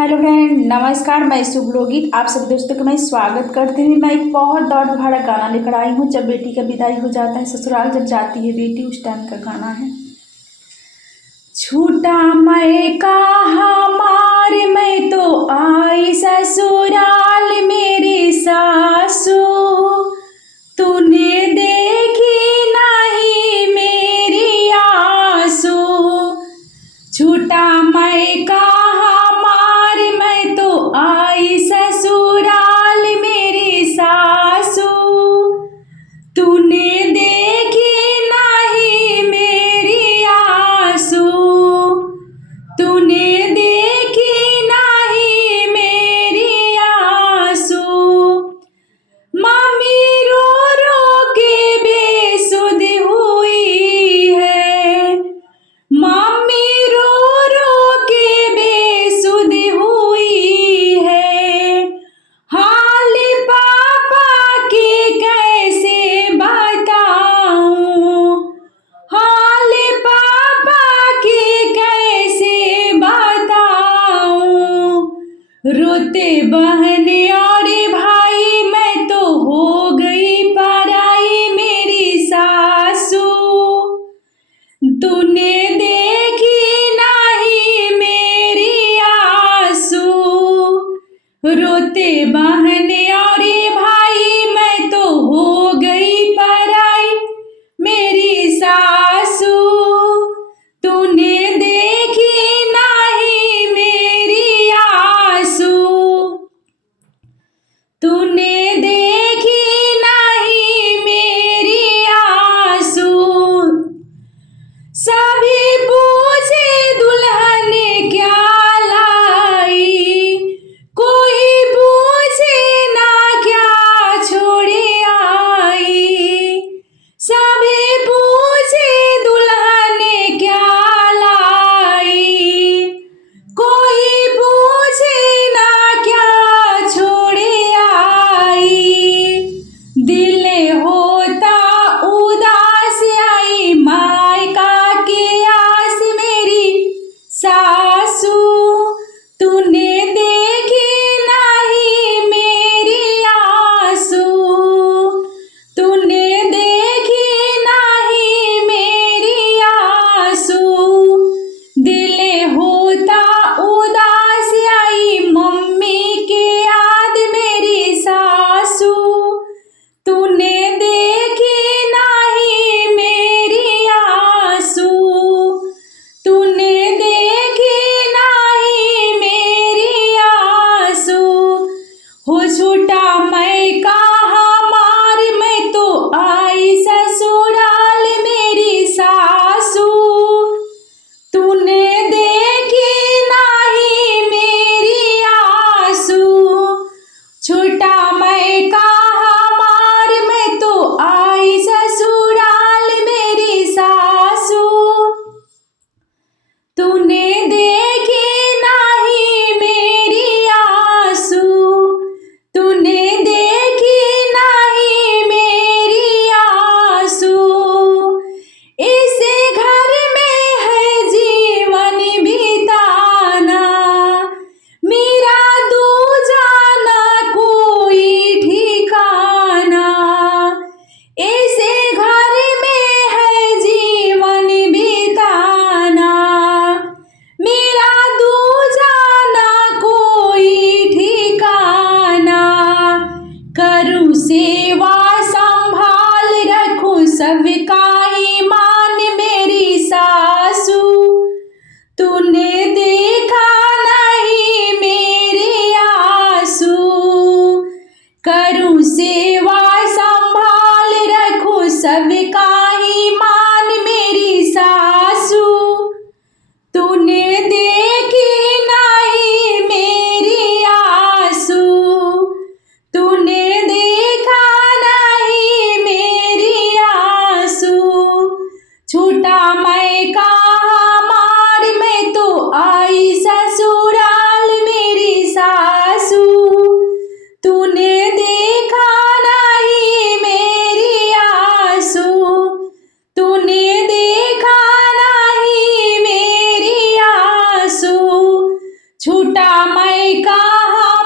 Hello friend, नमस्कार। मैं शुभ लोगित आप सभी दोस्तों का मैं स्वागत करती हूँ। मैं एक बहुत दर्द भरा गाना लेकर आई हूँ। जब बेटी का विदाई हो जाता है, ससुराल जब जाती है बेटी, उस टाइम का गाना है। छूटा मैं हमार, मैं तो आई ससुराल मेरी सासू, तूने देखी नहीं मेरी आंसू। छूटा मैं हमार, मैं तो आई ससुराल मेरी सासू, तूने देखी नहीं मेरी आंसू, तूने देखी नहीं मेरी आंसू। मम्मी रो रो के बेसुध हुई है, मम्मी रो रो के बेसुध हुई है। हाल पापा के कैसे बताऊं, हाल पापा के कैसे बताऊं। रोते बहन और भाई, मैं तो हो गई पराई मेरी सासू, तूने देखी नहीं मेरी आंसू। रोते बहन और भाई, मैं तो हो गई पराई मेरी सासू, तूने देखी नहीं मेरी आंसू, तूने देखी नहीं मेरी आंसू। सभी पूछे दुल्हन क्या लाई, कोई पूछे ना क्या मैं कहाँ